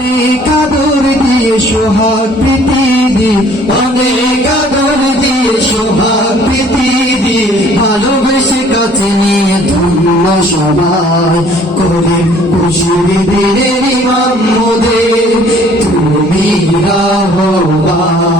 অনেক দিয়ে সোহাগ প্রীতি দিয়ে, অনেক আদর দিয়ে সোহাগ প্রীতি দিয়ে, ভালোবেসে কাছে নিয়ে ধন্য সবাই করে খুশির দিনের মোদের। তুমি রাহবা।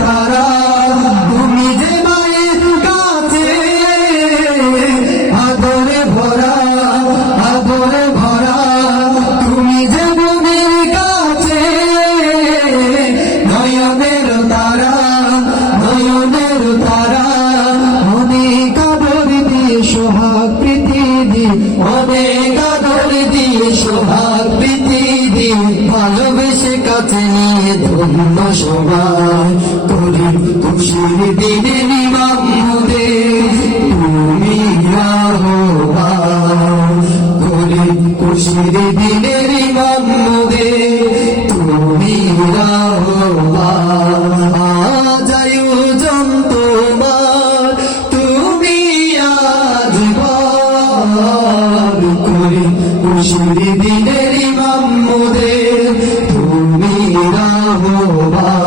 তারা তুমি যে মায়ের কাছে আদরে ভরা আদরে ভরা, তুমি যে বোনের কাছে নয়নের তারা নয়নের তারা, অনেক আদর দিয়ে সোহাগ প্রীতি দিয়ে অনেক আদর দিয়ে সোহাগ প্রীতি ভালোবেসে কাছে নিয়ে ধন্য সবাই। করি খুশির দিনে নিমাম তুমি করি খুশির দিনে নিমাম তুমি খুশির দিন তুমি রহবা